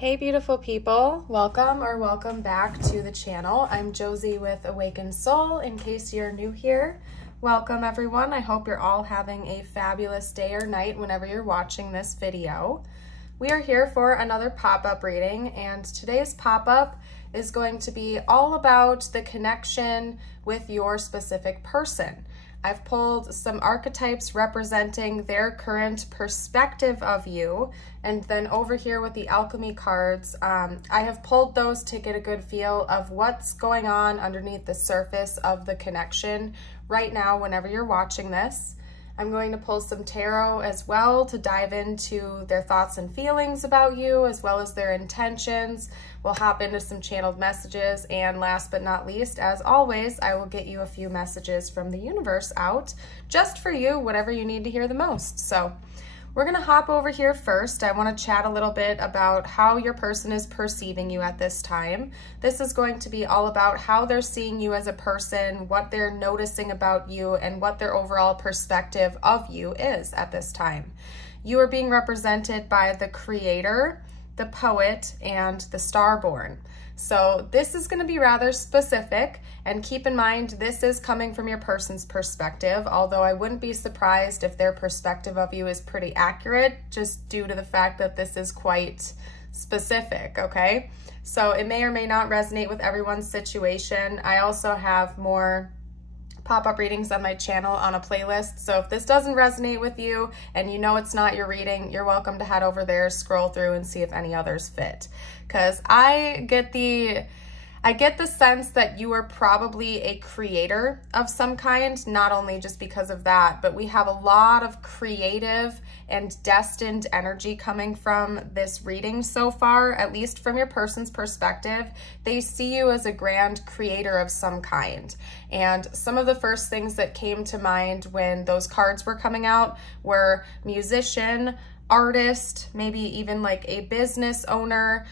Hey beautiful people, welcome back to the channel. I'm Josie with Awakened Soul. In case you're new here, welcome everyone. I hope you're all having a fabulous day or night whenever you're watching this video. We are here for another pop-up reading, and today's pop-up is going to be all about the connection with your specific person. I've pulled some archetypes representing their current perspective of you, and then over here with the alchemy cards, I have pulled those to get a good feel of what's going on underneath the surface of the connection right now whenever you're watching this. I'm going to pull some tarot as well to dive into their thoughts and feelings about you, as well as their intentions. We'll hop into some channeled messages, and last but not least, as always, I will get you a few messages from the universe out just for you, whatever you need to hear the most. So we're gonna hop over here first. I wanna chat a little bit about how your person is perceiving you at this time. This is going to be all about how they're seeing you as a person, what they're noticing about you, and what their overall perspective of you is at this time. You are being represented by the Creator, the Poet, and the Starborn. So this is going to be rather specific, and keep in mind this is coming from your person's perspective, although I wouldn't be surprised if their perspective of you is pretty accurate, just due to the fact that this is quite specific, okay? So it may or may not resonate with everyone's situation. I also have more pop-up readings on my channel on a playlist, so if this doesn't resonate with you and you know it's not your reading, you're welcome to head over there, scroll through, and see if any others fit. Because I get the sense that you are probably a creator of some kind, not only just because of that, but we have a lot of creative and destined energy coming from this reading so far, at least from your person's perspective. They see you as a grand creator of some kind. And some of the first things that came to mind when those cards were coming out were musician, artist, maybe even like a business owner.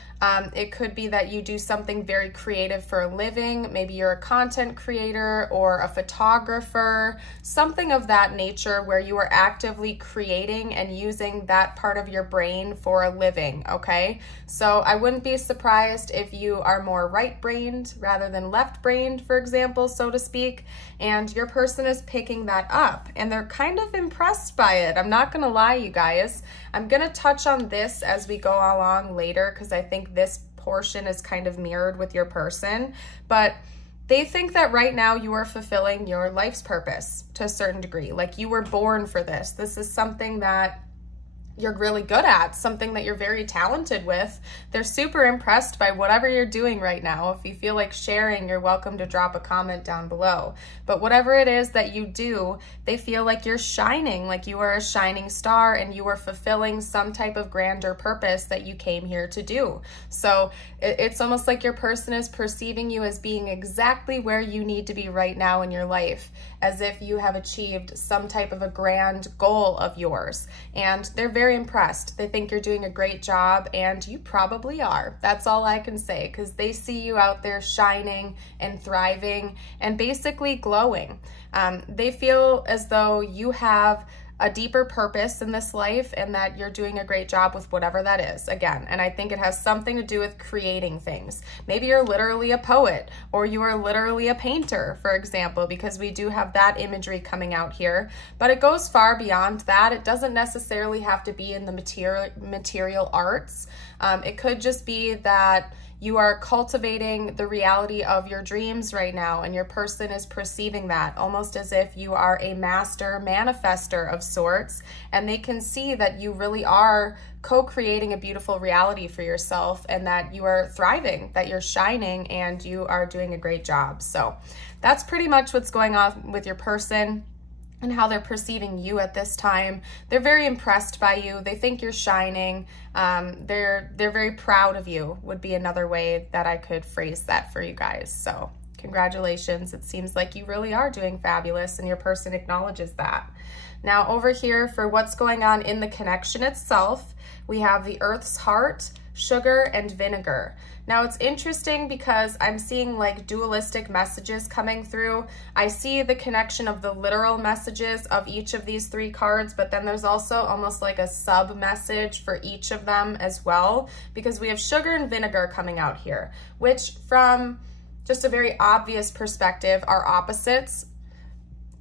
It could be that you do something very creative for a living. Maybe you're a content creator or a photographer, something of that nature where you are actively creating and using that part of your brain for a living, okay? So I wouldn't be surprised if you are more right-brained rather than left-brained, for example, so to speak, and your person is picking that up and they're kind of impressed by it. I'm not gonna lie, you guys. I'm gonna touch on this as we go along later because I think this portion is kind of mirrored with your person, but they think that right now you are fulfilling your life's purpose to a certain degree. Like you were born for this. This is something that you're really good at, something that you're very talented with. They're super impressed by whatever you're doing right now. If you feel like sharing, you're welcome to drop a comment down below. But whatever it is that you do, they feel like you're shining, like you are a shining star and you are fulfilling some type of grander purpose that you came here to do. So it's almost like your person is perceiving you as being exactly where you need to be right now in your life, as if you have achieved some type of a grand goal of yours. And they're very impressed. They think you're doing a great job, and you probably are. That's all I can say, because they see you out there shining and thriving and basically glowing. They feel as though you have a deeper purpose in this life and that you're doing a great job with whatever that is, again. And I think it has something to do with creating things. Maybe you're literally a poet, or you are literally a painter, for example, because we do have that imagery coming out here. But it goes far beyond that. It doesn't necessarily have to be in the material arts. It could just be that you are cultivating the reality of your dreams right now, and your person is perceiving that almost as if you are a master manifester of sorts, and they can see that you really are co-creating a beautiful reality for yourself, and that you are thriving, that you're shining, and you are doing a great job. So that's pretty much what's going on with your person and how they're perceiving you at this time. They're very impressed by you. They think you're shining. They're very proud of you, would be another way that I could phrase that for you guys. So congratulations. It seems like you really are doing fabulous, and your person acknowledges that. Now over here for what's going on in the connection itself, we have the Earth's heart, sugar, and vinegar. Now it's interesting because I'm seeing like dualistic messages coming through. I see the connection of the literal messages of each of these three cards, but then there's also almost like a sub message for each of them as well, because we have sugar and vinegar coming out here, which from just a very obvious perspective are opposites.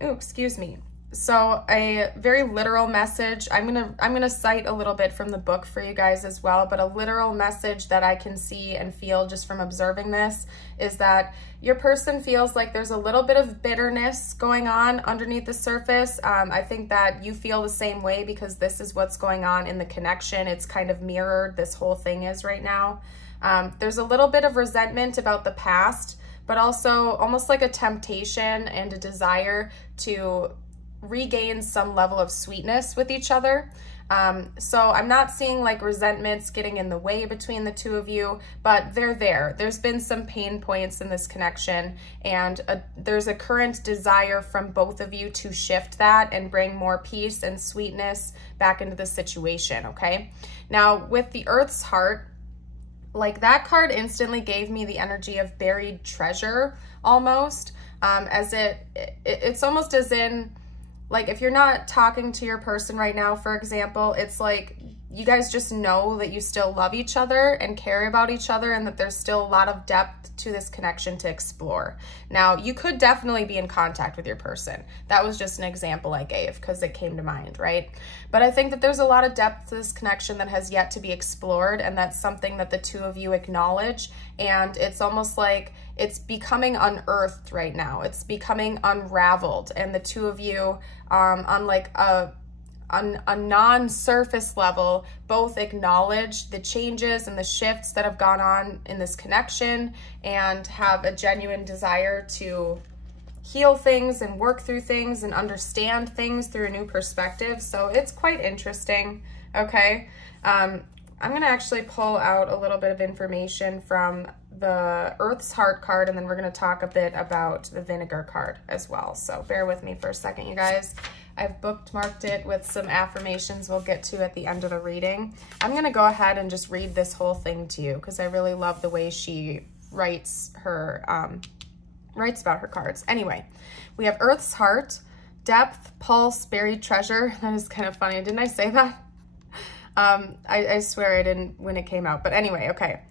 Oh, excuse me. So a very literal message, I'm gonna cite a little bit from the book for you guys as well, but a literal message that I can see and feel just from observing this is that your person feels like there's a little bit of bitterness going on underneath the surface. I think that you feel the same way because this is what's going on in the connection. It's kind of mirrored, this whole thing is right now. There's a little bit of resentment about the past, but also almost like a temptation and a desire to regain some level of sweetness with each other. So I'm not seeing like resentments getting in the way between the two of you, but they're there. There's been some pain points in this connection, and there's a current desire from both of you to shift that and bring more peace and sweetness back into the situation, okay? Now with the Earth's heart, like that card instantly gave me the energy of buried treasure almost, as it's almost as in, like if you're not talking to your person right now, for example, it's like you guys just know that you still love each other and care about each other, and that there's still a lot of depth to this connection to explore. Now, you could definitely be in contact with your person. That was just an example I gave because it came to mind, right? But I think that there's a lot of depth to this connection that has yet to be explored, and that's something that the two of you acknowledge, and it's almost like it's becoming unearthed right now. It's becoming unraveled, and the two of you, on like a non-surface level, both acknowledge the changes and the shifts that have gone on in this connection and have a genuine desire to heal things and work through things and understand things through a new perspective. So it's quite interesting, okay? I'm gonna actually pull out a little bit of information from the Earth's Heart card, and then we're gonna talk a bit about the Vinegar card as well. So bear with me for a second, you guys. I've bookmarked it with some affirmations we'll get to at the end of the reading. I'm gonna go ahead and just read this whole thing to you because I really love the way she writes writes about her cards. Anyway, we have Earth's Heart, depth, pulse, buried treasure. That is kind of funny. Didn't I say that? I swear I didn't when it came out, but anyway, okay.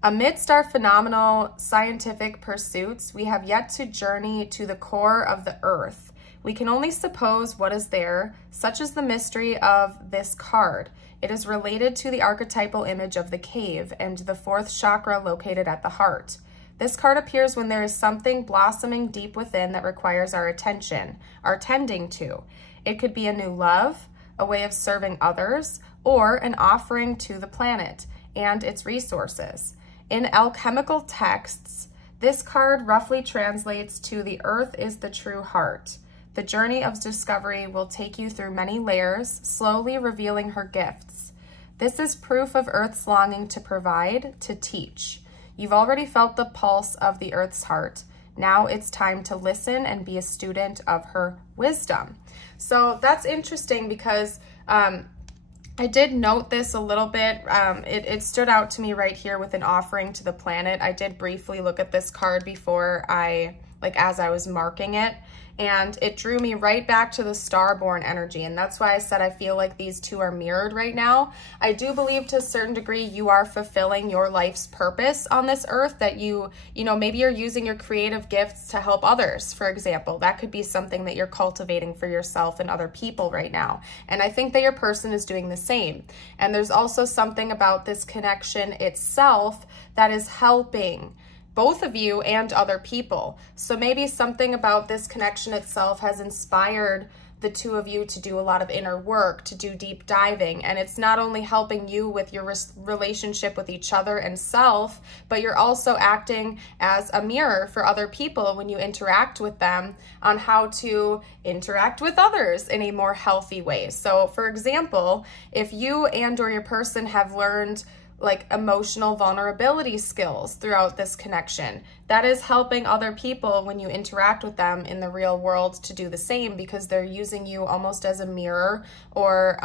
Amidst our phenomenal scientific pursuits, we have yet to journey to the core of the earth. We can only suppose what is there, such is the mystery of this card. It is related to the archetypal image of the cave and the fourth chakra located at the heart. This card appears when there is something blossoming deep within that requires our attention, our tending to. It could be a new love, a way of serving others, or an offering to the planet and its resources. In alchemical texts, this card roughly translates to the earth is the true heart. The journey of discovery will take you through many layers, slowly revealing her gifts. This is proof of Earth's longing to provide, to teach. You've already felt the pulse of the Earth's heart. Now it's time to listen and be a student of her wisdom. So that's interesting because I did note this a little bit. It stood out to me right here with an offering to the planet. I did briefly look at this card before as I was marking it, and it drew me right back to the Starborn energy, and that's why I said I feel like these two are mirrored right now. I do believe to a certain degree you are fulfilling your life's purpose on this earth, that you know, maybe you're using your creative gifts to help others, for example. That could be something that you're cultivating for yourself and other people right now, and I think that your person is doing the same. And there's also something about this connection itself that is helping both of you and other people. So maybe something about this connection itself has inspired the two of you to do a lot of inner work, to do deep diving, and it's not only helping you with your relationship with each other and self, but you're also acting as a mirror for other people when you interact with them on how to interact with others in a more healthy way. So for example, if you and or your person have learned like emotional vulnerability skills throughout this connection. That is helping other people when you interact with them in the real world to do the same, because they're using you almost as a mirror, or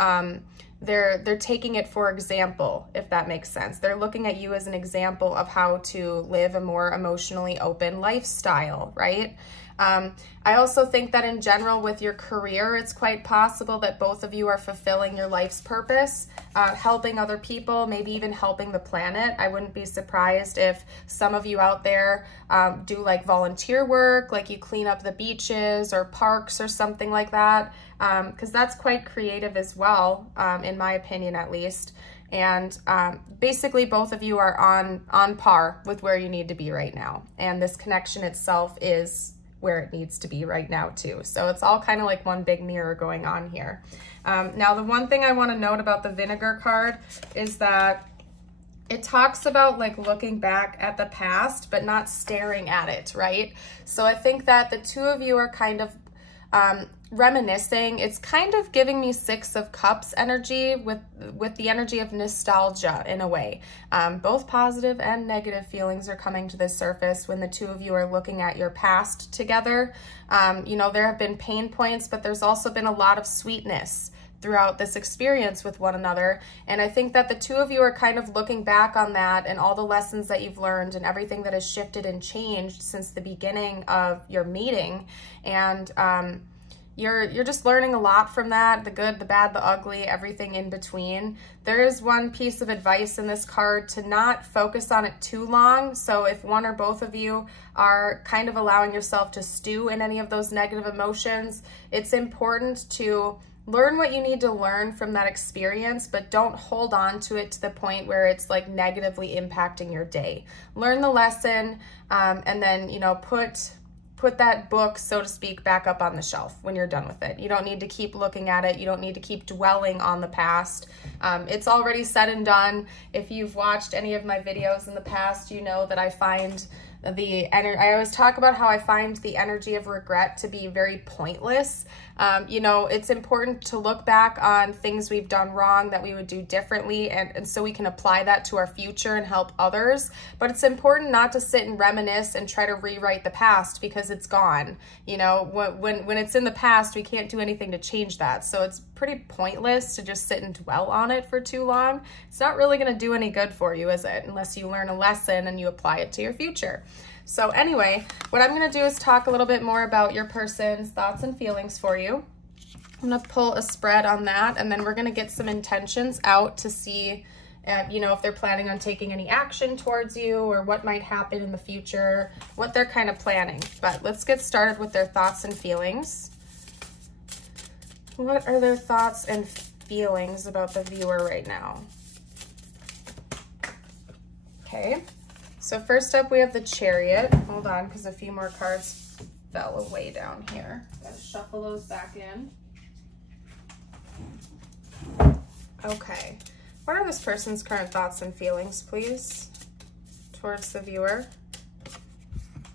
they're taking it for example, if that makes sense. They're looking at you as an example of how to live a more emotionally open lifestyle, right? I also think that in general with your career, it's quite possible that both of you are fulfilling your life's purpose, helping other people, maybe even helping the planet. I wouldn't be surprised if some of you out there do like volunteer work, like you clean up the beaches or parks or something like that, because that's quite creative as well, in my opinion at least. And basically both of you are on par with where you need to be right now. And this connection itself is where it needs to be right now too. So it's all kind of like one big mirror going on here. Now, the one thing I want to note about the vinegar card is that it talks about like looking back at the past, but not staring at it, right? So I think that the two of you are kind of reminiscing. It's kind of giving me Six of Cups energy with the energy of nostalgia in a way. Both positive and negative feelings are coming to the surface when the two of you are looking at your past together. You know, there have been pain points, but there's also been a lot of sweetness throughout this experience with one another. And I think that the two of you are kind of looking back on that and all the lessons that you've learned and everything that has shifted and changed since the beginning of your meeting. And you're just learning a lot from that, the good, the bad, the ugly, everything in between. There is one piece of advice in this card to not focus on it too long. So if one or both of you are kind of allowing yourself to stew in any of those negative emotions, it's important to learn what you need to learn from that experience, but don't hold on to it to the point where it's like negatively impacting your day. Learn the lesson, and then, you know, put that book, so to speak, back up on the shelf when you're done with it. You don't need to keep looking at it. You don't need to keep dwelling on the past. It's already said and done. If you've watched any of my videos in the past, you know that I find I always talk about how I find the energy of regret to be very pointless. You know, it's important to look back on things we've done wrong that we would do differently, and so we can apply that to our future and help others. But it's important not to sit and reminisce and try to rewrite the past because it's gone. You know, when it's in the past, we can't do anything to change that. So it's pretty pointless to just sit and dwell on it for too long. It's not really going to do any good for you, is it? Unless you learn a lesson and you apply it to your future. So anyway, what I'm going to do is talk a little bit more about your person's thoughts and feelings for you. I'm going to pull a spread on that, and then we're going to get some intentions out to see, you know, if they're planning on taking any action towards you or what might happen in the future, what they're kind of planning. But let's get started with their thoughts and feelings. What are their thoughts and feelings about the viewer right now? Okay. So first up, we have the Chariot. Hold on, because a few more cards fell away down here. Gotta shuffle those back in. Okay. What are this person's current thoughts and feelings, please, towards the viewer?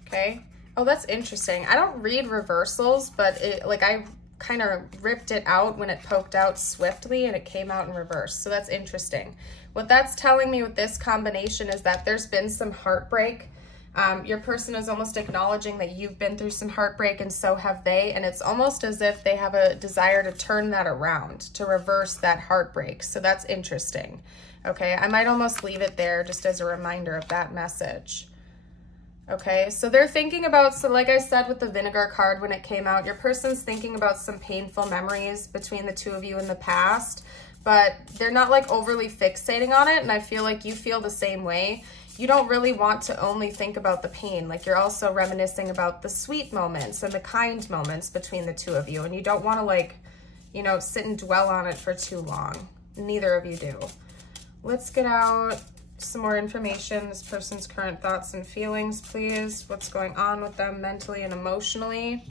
Okay. Oh, that's interesting. I don't read reversals, but I kind of ripped it out when it poked out swiftly and it came out in reverse. So that's interesting. What that's telling me with this combination is that there's been some heartbreak. Your person is almost acknowledging that you've been through some heartbreak, and so have they. And it's almost as if they have a desire to turn that around, to reverse that heartbreak. So that's interesting. Okay, I might almost leave it there just as a reminder of that message. Okay, so they're thinking about, so like I said with the vinegar card when it came out, your person's thinking about some painful memories between the two of you in the past, but they're not like overly fixating on it, and I feel like you feel the same way. You don't really want to only think about the pain, like you're also reminiscing about the sweet moments and the kind moments between the two of you, and you don't want to, like, you know, sit and dwell on it for too long. Neither of you do. Let's get out some more information. This person's current thoughts and feelings, please. What's going on with them mentally and emotionally?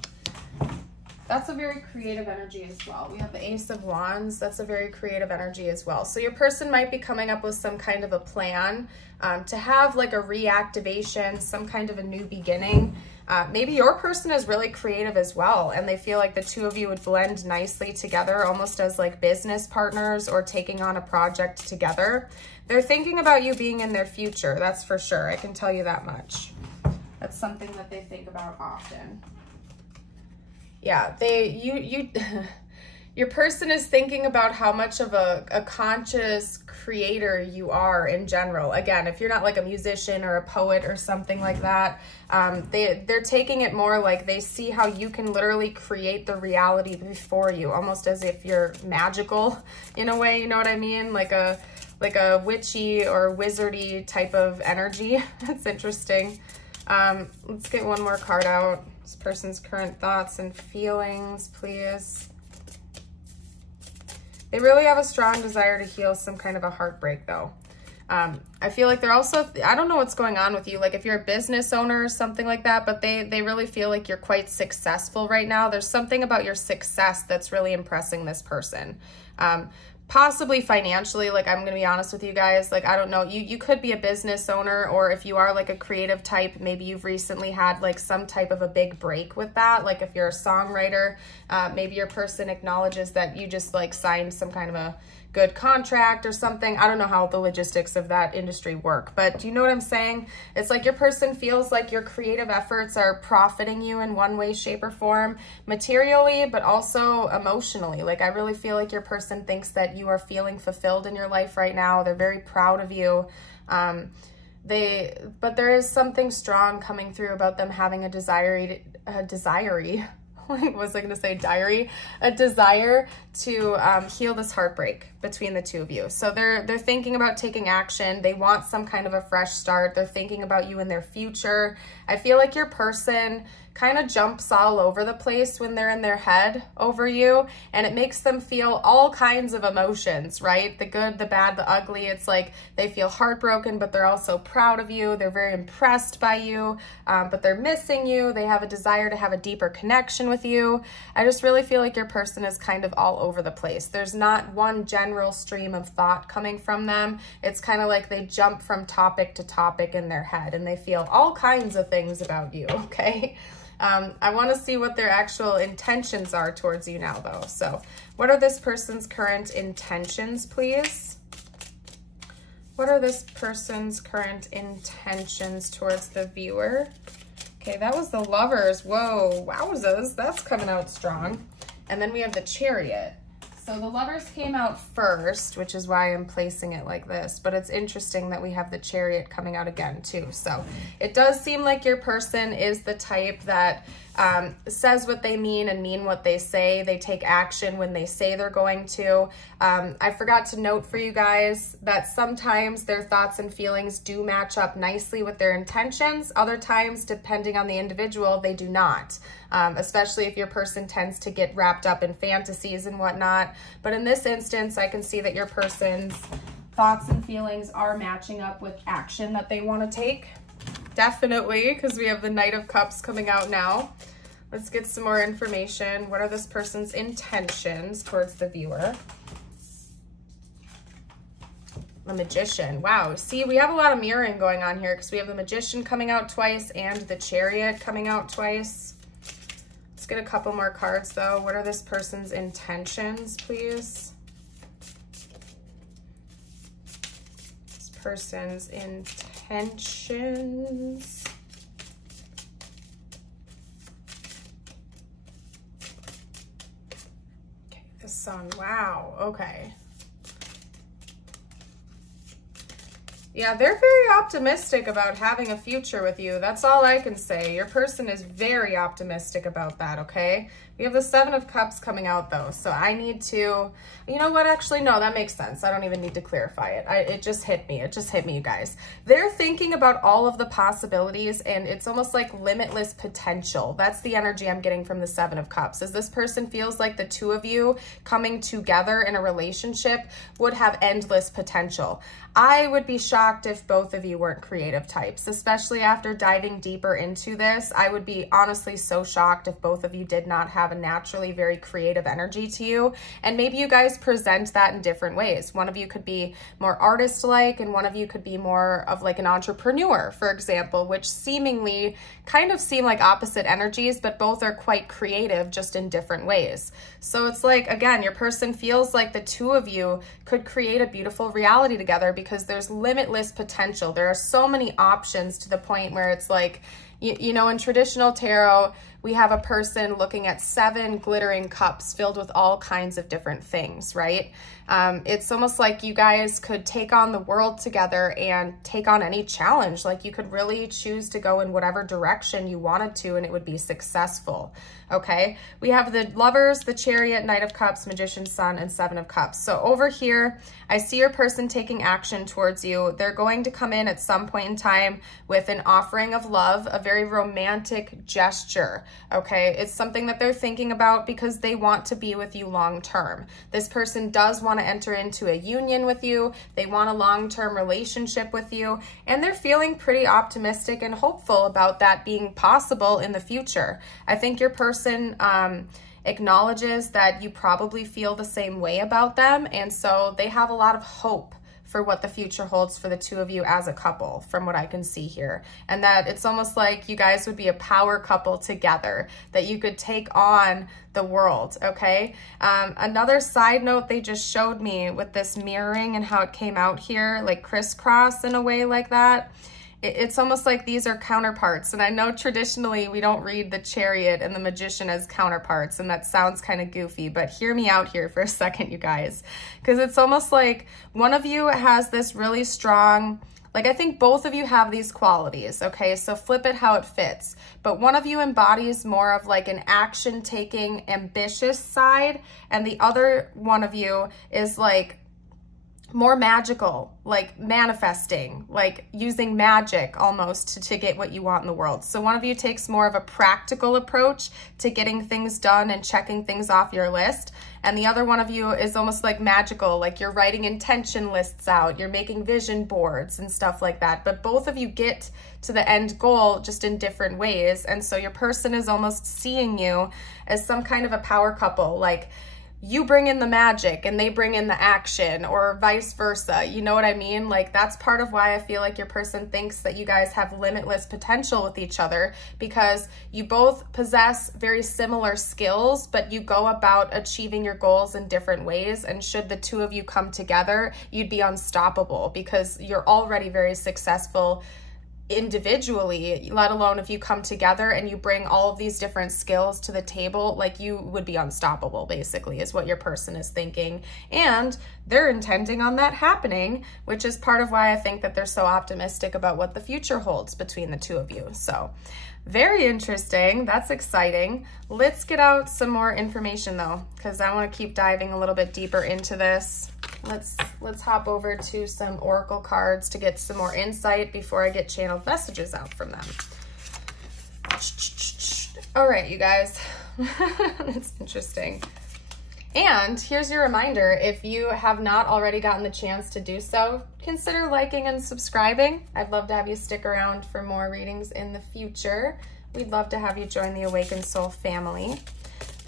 That's a very creative energy as well. We have the Ace of Wands. That's a very creative energy as well. So your person might be coming up with some kind of a plan to have like a reactivation, some kind of a new beginning. Maybe your person is really creative as well, and they feel like the two of you would blend nicely together, almost as like business partners or taking on a project together. They're thinking about you being in their future, that's for sure. I can tell you that much. That's something that they think about often. Yeah, your person is thinking about how much of a conscious creator you are in general. Again, if you're not like a musician or a poet or something like that, they're taking it more like they see how you can literally create the reality before you, almost as if you're magical in a way, you know what I mean? Like a witchy or wizardy type of energy. That's interesting. Let's get one more card out. This person's current thoughts and feelings, please. They really have a strong desire to heal some kind of a heartbreak, though. I feel like they're also, I don't know what's going on with you, like if you're a business owner or something like that, but they really feel like you're quite successful right now. There's something about your success that's really impressing this person. Possibly financially, like I'm gonna be honest with you guys, like I don't know, you could be a business owner, or if you are like a creative type, maybe you've recently had like some type of a big break with that. Like if you're a songwriter, maybe your person acknowledges that you just like signed some kind of a good contract or something. I don't know how the logistics of that industry work, but do you know what I'm saying? It's like your person feels like your creative efforts are profiting you in one way, shape, or form, materially, but also emotionally. Like I really feel like your person thinks that you are feeling fulfilled in your life right now. They're very proud of you. But there is something strong coming through about them having a desire to heal this heartbreak between the two of you. So they're thinking about taking action. They want some kind of a fresh start. They're thinking about you in their future. I feel like your person kind of jumps all over the place when they're in their head over you, and it makes them feel all kinds of emotions, right? The good, the bad, the ugly. It's like they feel heartbroken, but they're also proud of you. They're very impressed by you, but they're missing you. They have a desire to have a deeper connection with you. I just really feel like your person is kind of all over the place. There's not one general stream of thought coming from them. It's kind of like they jump from topic to topic in their head, and they feel all kinds of things about you, okay? I want to see what their actual intentions are towards you now, though. So what are this person's current intentions, please? What are this person's current intentions towards the viewer? Okay, that was the Lovers. Whoa, wowzers, that's coming out strong. And then we have the Chariot. So the Lovers came out first, which is why I'm placing it like this, but it's interesting that we have the Chariot coming out again too. So it does seem like your person is the type that says what they mean and mean what they say. They take action when they say they're going to. I forgot to note for you guys that sometimes their thoughts and feelings do match up nicely with their intentions. Other times, depending on the individual, they do not. Especially if your person tends to get wrapped up in fantasies and whatnot. But in this instance, I can see that your person's thoughts and feelings are matching up with action that they want to take. Definitely, because we have the Knight of Cups coming out now. Let's get some more information. What are this person's intentions towards the viewer? The Magician. Wow. See, we have a lot of mirroring going on here because we have the Magician coming out twice and the Chariot coming out twice. Let's get a couple more cards, though. What are this person's intentions, please? This person's intentions. Okay, the Sun. Wow. Okay. Yeah, they're very optimistic about having a future with you. That's all I can say. Your person is very optimistic about that, okay? We have the Seven of Cups coming out, though, so I need to... You know what? Actually, no, that makes sense. I don't even need to clarify it. It just hit me. It just hit me, you guys. They're thinking about all of the possibilities, and it's almost like limitless potential. That's the energy I'm getting from the Seven of Cups, is this person feels like the two of you coming together in a relationship would have endless potential. I would be shocked if both of you weren't creative types, especially after diving deeper into this. I would be honestly so shocked if both of you did not have a naturally very creative energy to you. And maybe you guys present that in different ways. One of you could be more artist-like, and one of you could be more of like an entrepreneur, for example, which seemingly kind of seem like opposite energies, but both are quite creative, just in different ways. So it's like, again, your person feels like the two of you could create a beautiful reality together, because because there's limitless potential. There are so many options to the point where it's like, you know, in traditional tarot, we have a person looking at 7 glittering cups filled with all kinds of different things, right? It's almost like you guys could take on the world together and take on any challenge. Like you could really choose to go in whatever direction you wanted to, and it would be successful. Okay, we have the Lovers, the Chariot, Knight of Cups, Magician, Sun, and 7 of Cups. So over here, I see your person taking action towards you. They're going to come in at some point in time with an offering of love, a very romantic gesture. Okay, it's something that they're thinking about because they want to be with you long term. This person does want to enter into a union with you. They want a long-term relationship with you, and they're feeling pretty optimistic and hopeful about that being possible in the future. I think your person acknowledges that you probably feel the same way about them, and so they have a lot of hope for what the future holds for the two of you as a couple, from what I can see here. And that it's almost like you guys would be a power couple together, that you could take on the world, okay? Another side note they just showed me with this mirroring and how it came out here, like crisscross in a way like that. It's almost like these are counterparts. And I know traditionally we don't read the Chariot and the Magician as counterparts, and that sounds kind of goofy, but hear me out here for a second, you guys, because it's almost like one of you has this really strong, like I think both of you have these qualities, okay? So flip it how it fits. But one of you embodies more of like an action-taking, ambitious side, and the other one of you is like more magical, like manifesting, like using magic almost to get what you want in the world. So one of you takes more of a practical approach to getting things done and checking things off your list. And the other one of you is almost like magical, like you're writing intention lists out, you're making vision boards and stuff like that. But both of you get to the end goal just in different ways. And so your person is almost seeing you as some kind of a power couple, like you bring in the magic and they bring in the action, or vice versa. You know what I mean? Like that's part of why I feel like your person thinks that you guys have limitless potential with each other, because you both possess very similar skills, but you go about achieving your goals in different ways. And should the two of you come together, you'd be unstoppable because you're already very successful individually, let alone if you come together and you bring all of these different skills to the table, like you would be unstoppable, basically, is what your person is thinking. And they're intending on that happening, which is part of why I think that they're so optimistic about what the future holds between the two of you. So very interesting. That's exciting. Let's get out some more information though, because I want to keep diving a little bit deeper into this. Let's hop over to some oracle cards to get some more insight before I get channeled messages out from them. All right, you guys. That's interesting. And here's your reminder, if you have not already gotten the chance to do so, consider liking and subscribing. I'd love to have you stick around for more readings in the future. We'd love to have you join the Awakened Soul family.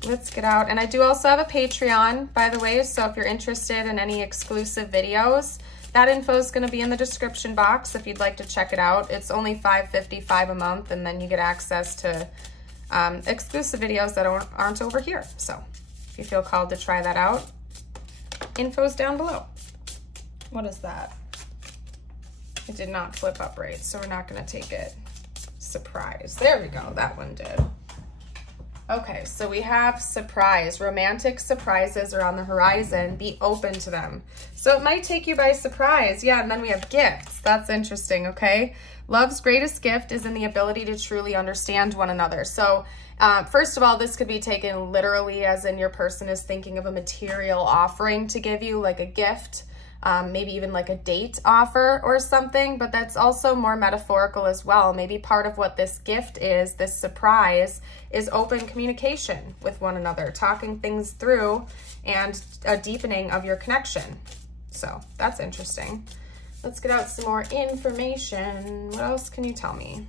Let's get out. And I do also have a Patreon, by the way, so if you're interested in any exclusive videos, that info is going to be in the description box if you'd like to check it out. It's only $5.55 a month, and then you get access to exclusive videos that aren't over here. So if you feel called to try that out, info's down below. What is that? It did not flip up right, so we're not going to take it. Surprise. There we go. That one did. Okay, so we have surprise. Romantic surprises are on the horizon. Be open to them. So it might take you by surprise. Yeah, and then we have gifts. That's interesting, okay? Love's greatest gift is in the ability to truly understand one another. So first of all, this could be taken literally, as in your person is thinking of a material offering to give you, like a gift. Maybe even like a date offer or something, but that's also more metaphorical as well. Maybe part of what this gift is, this surprise, is open communication with one another, talking things through, and a deepening of your connection. So that's interesting. Let's get out some more information. What else can you tell me?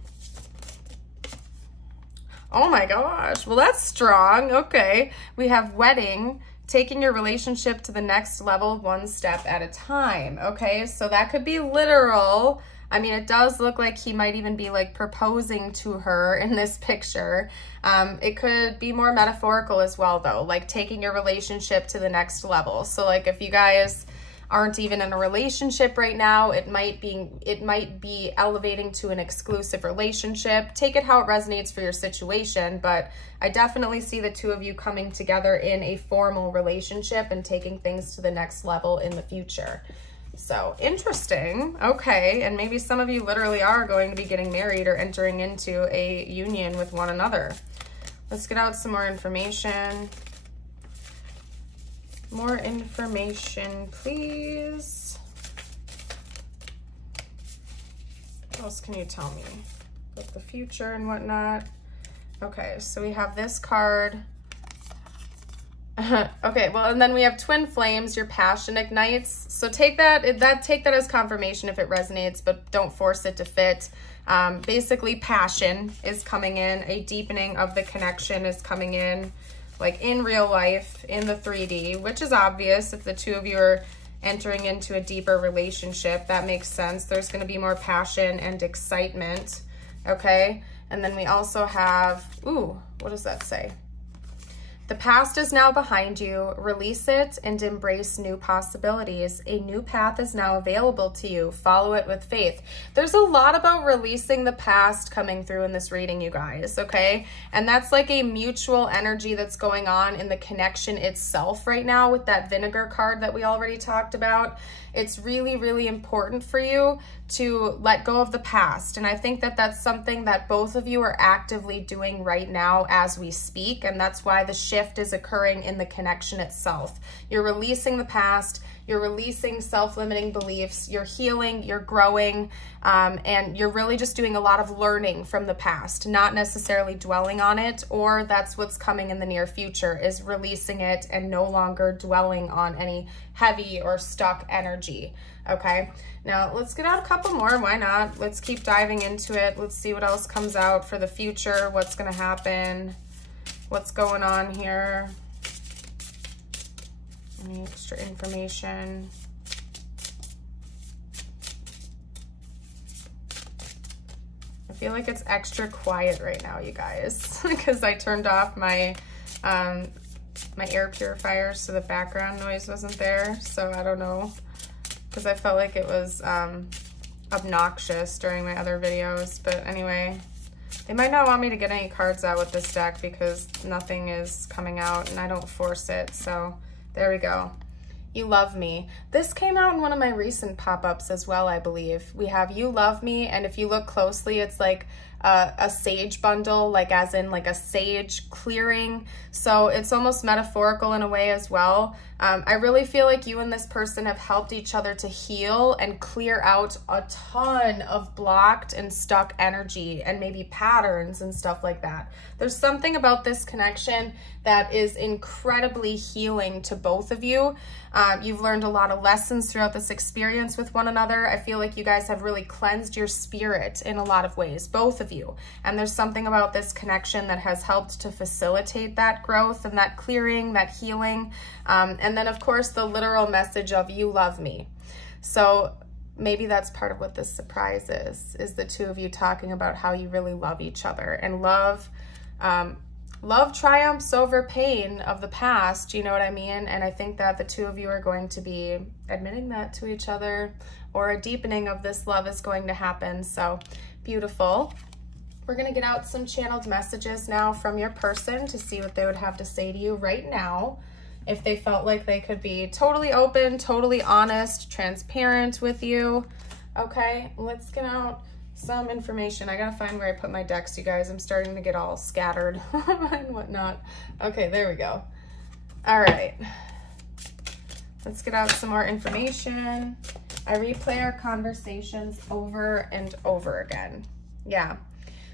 Oh my gosh, well that's strong. Okay, we have wedding, taking your relationship to the next level one step at a time. Okay, so that could be literal. I mean, it does look like he might even be like proposing to her in this picture. It could be more metaphorical as well though, like taking your relationship to the next level. So like if you guys aren't even in a relationship right now. It might be elevating to an exclusive relationship. Take it how it resonates for your situation, but I definitely see the two of you coming together in a formal relationship and taking things to the next level in the future. So interesting. Okay, and maybe some of you literally are going to be getting married or entering into a union with one another. Let's get out some more information. More information, please. What else can you tell me about the future and whatnot? Okay, so we have this card. Okay, well, and then we have twin flames, your passion ignites. So take that as confirmation if it resonates, but don't force it to fit. Basically, passion is coming in, a deepening of the connection is coming in, like in real life, in the 3D, which is obvious if the two of you are entering into a deeper relationship. That makes sense. There's going to be more passion and excitement, okay? And then we also have, ooh, what does that say? The past is now behind you. Release it and embrace new possibilities. A new path is now available to you. Follow it with faith. There's a lot about releasing the past coming through in this reading, you guys, okay? And that's like a mutual energy that's going on in the connection itself right now with that vinegar card that we already talked about. It's really, really important for you to let go of the past. And I think that that's something that both of you are actively doing right now as we speak. And that's why the shift is occurring in the connection itself. You're releasing the past, you're releasing self-limiting beliefs, you're healing, you're growing, and you're really just doing a lot of learning from the past, not necessarily dwelling on it, or that's what's coming in the near future, is releasing it and no longer dwelling on any heavy or stuck energy, okay? Now, let's get out a couple more. Why not? Let's keep diving into it. Let's see what else comes out for the future, what's going to happen, what's going on here. Any extra information? I feel like it's extra quiet right now, you guys, because I turned off my my air purifier so the background noise wasn't there. So I don't know, because I felt like it was obnoxious during my other videos. But anyway, they might not want me to get any cards out with this deck because nothing is coming out and I don't force it. So there we go. You love me. This came out in one of my recent pop-ups as well, I believe. We have you love me, and if you look closely, it's like a sage bundle, like as in like a sage clearing. So it's almost metaphorical in a way as well. I really feel like you and this person have helped each other to heal and clear out a ton of blocked and stuck energy and maybe patterns and stuff like that. There's something about this connection that is incredibly healing to both of you. You've learned a lot of lessons throughout this experience with one another. I feel like you guys have really cleansed your spirit in a lot of ways, both of you. And there's something about this connection that has helped to facilitate that growth and that clearing, that healing. And then of course the literal message of you love me. So maybe that's part of what this surprise is the two of you talking about how you really love each other, and love triumphs over pain of the past, you know what I mean? And I think that the two of you are going to be admitting that to each other, or a deepening of this love is going to happen. So beautiful. We're going to get out some channeled messages now from your person to see what they would have to say to you right now. If they felt like they could be totally open, totally honest, transparent with you. Okay, let's get out some information. I gotta find where I put my decks, you guys. I'm starting to get all scattered and whatnot. Okay, there we go. All right, let's get out some more information. I replay our conversations over and over again. Yeah.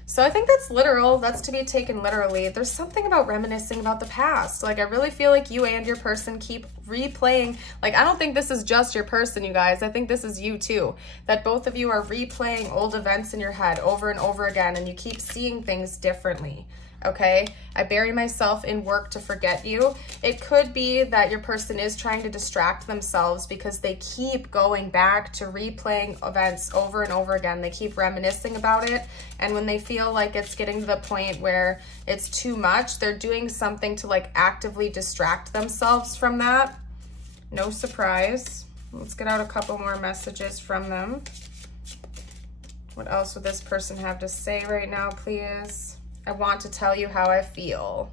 So I think that's literal. That's to be taken literally. There's something about reminiscing about the past. Like, I really feel like you and your person keep replaying. Like, I don't think this is just your person, you guys. I think this is you too. That both of you are replaying old events in your head over and over again, and you keep seeing things differently. Okay, I bury myself in work to forget you. It could be that your person is trying to distract themselves because they keep going back to replaying events over and over again. They keep reminiscing about it. And when they feel like it's getting to the point where it's too much, they're doing something to like actively distract themselves from that. No surprise. Let's get out a couple more messages from them. What else would this person have to say right now, please? I want to tell you how I feel.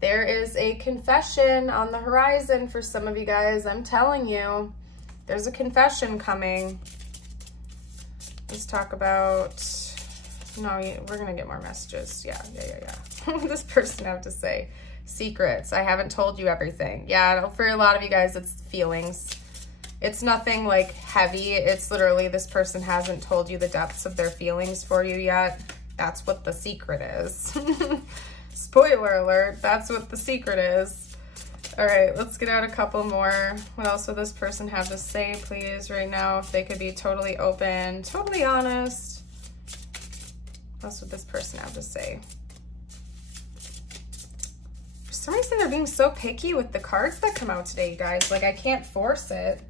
There is a confession on the horizon for some of you guys. I'm telling you, there's a confession coming. Let's talk about, no, we're gonna get more messages. Yeah. What does this person have to say? Secrets. I haven't told you everything. Yeah, for a lot of you guys, it's feelings. It's nothing like heavy. It's literally this person hasn't told you the depths of their feelings for you yet. That's what the secret is. Spoiler alert, that's what the secret is. All right, let's get out a couple more. What else would this person have to say, please, right now? If they could be totally open, totally honest. What else would this person have to say? For some reason, they're being so picky with the cards that come out today, you guys. Like, I can't force it,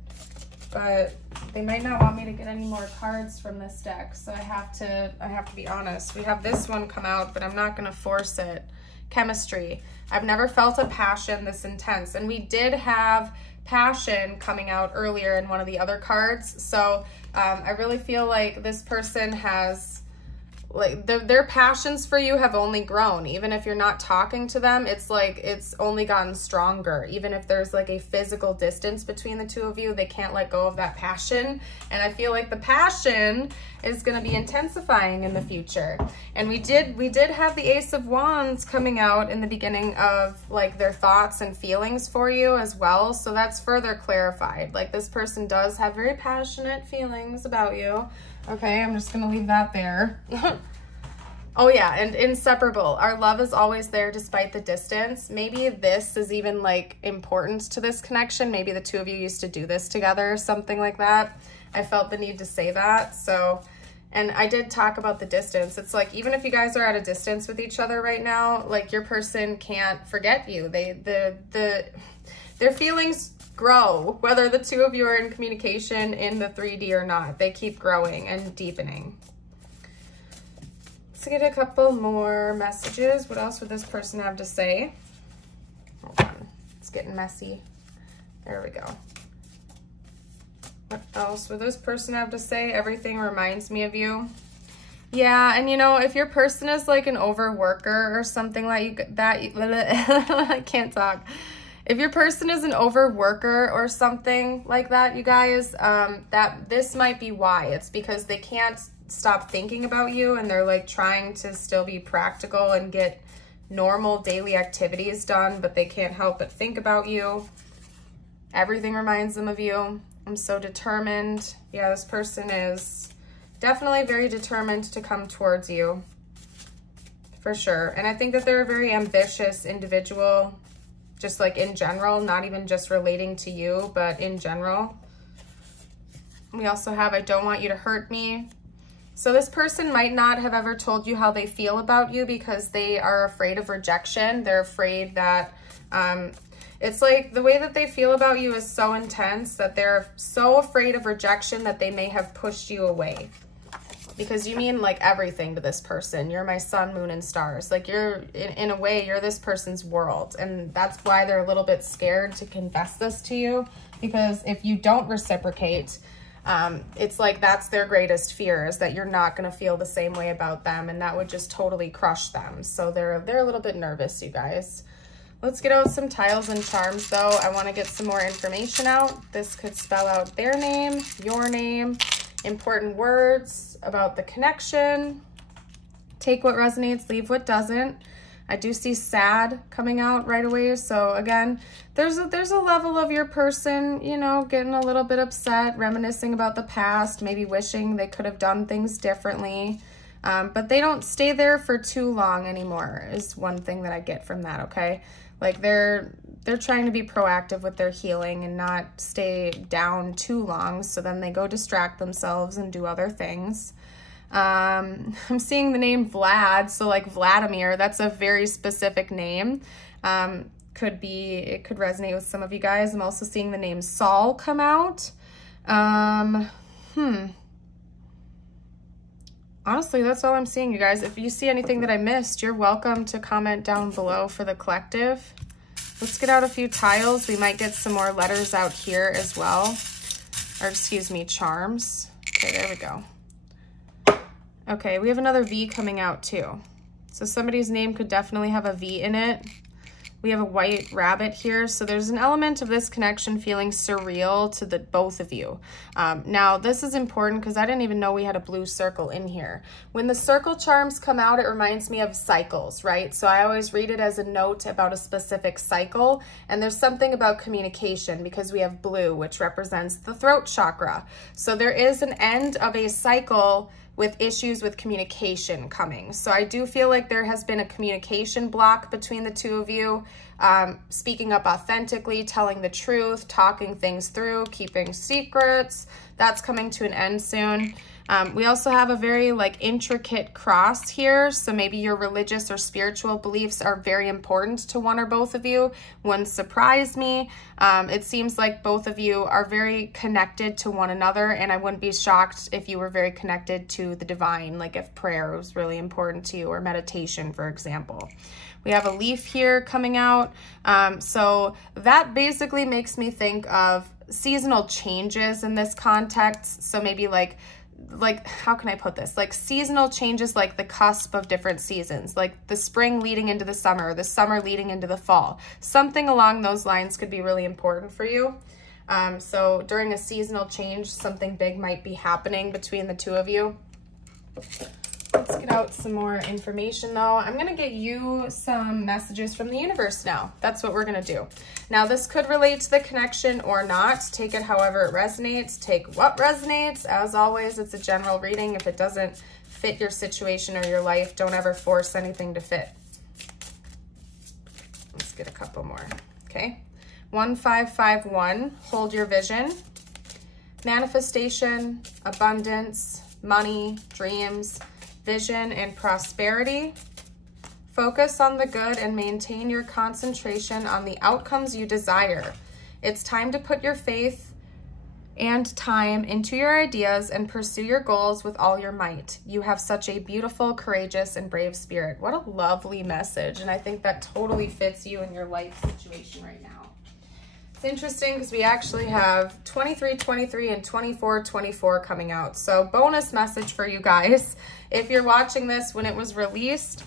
but they might not want me to get any more cards from this deck, so I have to be honest. We have this one come out, but I'm not gonna force it. Chemistry. I've never felt a passion this intense, and we did have passion coming out earlier in one of the other cards, so I really feel like this person has, like, their passions for you have only grown. Even if you're not talking to them, it's like it's only gotten stronger. Even if there's like a physical distance between the two of you, they can't let go of that passion. And I feel like the passion is going to be intensifying in the future. And we did have the Ace of Wands coming out in the beginning of like their thoughts and feelings for you as well. So that's further clarified. Like, this person does have very passionate feelings about you. Okay, I'm just gonna leave that there. Oh yeah, and inseparable. Our love is always there despite the distance. Maybe this is even like important to this connection. Maybe the two of you used to do this together or something like that. I felt the need to say that. So, and I did talk about the distance. It's like, even if you guys are at a distance with each other right now, like, your person can't forget you. Their feelings grow, whether the two of you are in communication in the 3D or not. They keep growing and deepening. Let's get a couple more messages. What else would this person have to say? Hold on, it's getting messy. There we go. What else would this person have to say? Everything reminds me of you. Yeah, and you know, if your person is like an overworker or something like that, I can't talk. If your person is an overworker or something like that, you guys, this might be why. It's because they can't stop thinking about you, and they're like trying to still be practical and get normal daily activities done, but they can't help but think about you. Everything reminds them of you. I'm so determined. Yeah, this person is definitely very determined to come towards you, for sure. And I think that they're a very ambitious individual, just like in general, not even just relating to you, but in general. We also have, I don't want you to hurt me. So this person might not have ever told you how they feel about you because they are afraid of rejection. They're afraid that, it's like the way that they feel about you is so intense that they're so afraid of rejection that they may have pushed you away. Because you mean like everything to this person. You're my sun, moon, and stars. Like, you're, in a way, you're this person's world. And that's why they're a little bit scared to confess this to you. Because if you don't reciprocate, it's like that's their greatest fear, is that you're not going to feel the same way about them. And that would just totally crush them. So they're a little bit nervous, you guys. Let's get out some tiles and charms, though. I want to get some more information out. This could spell out their name, your name, important words about the connection. Take what resonates, leave what doesn't. I do see sad coming out right away. So again, there's a level of your person, you know, getting a little bit upset, reminiscing about the past, maybe wishing they could have done things differently. But they don't stay there for too long anymore, is one thing that I get from that, okay? Like, they're trying to be proactive with their healing and not stay down too long, so then they go distract themselves and do other things. I'm seeing the name Vlad, so like Vladimir, that's a very specific name. It could resonate with some of you guys. I'm also seeing the name Saul come out. Honestly, that's all I'm seeing, you guys. If you see anything that I missed, you're welcome to comment down below for the collective. Let's get out a few tiles. We might get some more letters out here as well. Or excuse me, charms. Okay, there we go. Okay, we have another V coming out too. So somebody's name could definitely have a V in it. We have a white rabbit here. So there's an element of this connection feeling surreal to the both of you. Now, this is important because I didn't even know we had a blue circle in here. When the circle charms come out, it reminds me of cycles, right? So I always read it as a note about a specific cycle. And there's something about communication because we have blue, which represents the throat chakra. So there is an end of a cycle with issues with communication coming. So I do feel like there has been a communication block between the two of you, speaking up authentically, telling the truth, talking things through, keeping secrets. That's coming to an end soon. We also have a very like intricate cross here. So maybe your religious or spiritual beliefs are very important to one or both of you. Wouldn't surprise me. It seems like both of you are very connected to one another, and I wouldn't be shocked if you were very connected to the divine, like if prayer was really important to you or meditation, for example. We have a leaf here coming out. So that basically makes me think of seasonal changes in this context. So maybe like how can I put this? Like seasonal changes, like the cusp of different seasons, like the spring leading into the summer leading into the fall. Something along those lines could be really important for you. So during a seasonal change, something big might be happening between the two of you. Let's get out some more information though. I'm gonna get you some messages from the universe now. That's what we're gonna do. Now this could relate to the connection or not. Take it however it resonates. Take what resonates. As always, it's a general reading. If it doesn't fit your situation or your life, don't ever force anything to fit. Let's get a couple more, okay? 1551, hold your vision. Manifestation, abundance, money, dreams, vision, and prosperity. Focus on the good and maintain your concentration on the outcomes you desire. It's time to put your faith and time into your ideas and pursue your goals with all your might. You have such a beautiful, courageous, and brave spirit. What a lovely message. And I think that totally fits you and your life situation right now. It's interesting because we actually have 2323 and 2424 coming out. So bonus message for you guys. If you're watching this when it was released,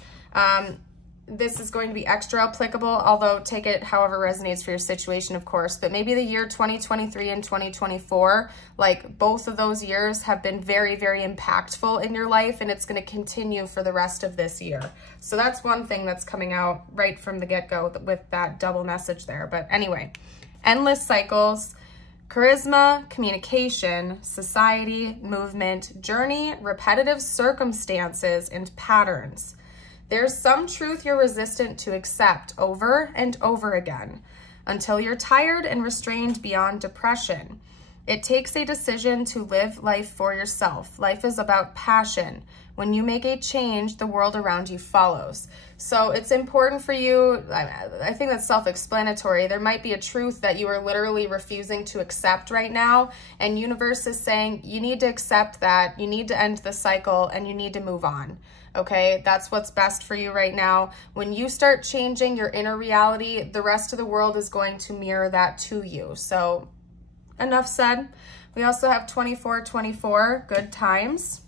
this is going to be extra applicable, although take it however resonates for your situation, of course. But maybe the year 2023 and 2024, like both of those years have been very, very impactful in your life, and it's going to continue for the rest of this year. So that's one thing that's coming out right from the get-go with that double message there. But anyway, endless cycles, charisma, communication, society, movement, journey, repetitive circumstances, and patterns. There's some truth you're resistant to accept over and over again until you're tired and restrained beyond depression. It takes a decision to live life for yourself. Life is about passion. When you make a change, the world around you follows. So it's important for you, I think that's self-explanatory. There might be a truth that you are literally refusing to accept right now, and universe is saying you need to accept that, you need to end the cycle, and you need to move on. Okay, that's what's best for you right now. When you start changing your inner reality, the rest of the world is going to mirror that to you. So enough said. We also have 2424, good times.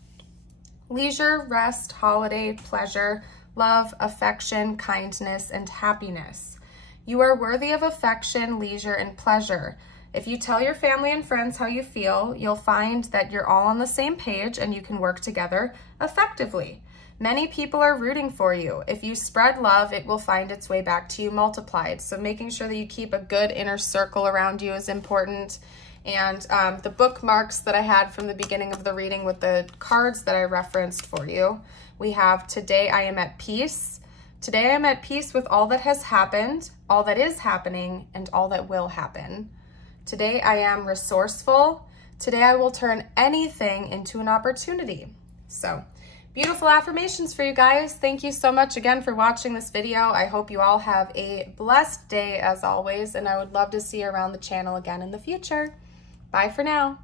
Leisure, rest, holiday, pleasure, love, affection, kindness, and happiness. You are worthy of affection, leisure, and pleasure. If you tell your family and friends how you feel, you'll find that you're all on the same page and you can work together effectively. Many people are rooting for you. If you spread love, it will find its way back to you multiplied. So making sure that you keep a good inner circle around you is important. And the bookmarks that I had from the beginning of the reading with the cards that I referenced for you, we have today I am at peace. Today I am at peace with all that has happened, all that is happening, and all that will happen. Today I am resourceful. Today I will turn anything into an opportunity. So beautiful affirmations for you guys. Thank you so much again for watching this video. I hope you all have a blessed day as always, and I would love to see you around the channel again in the future. Bye for now.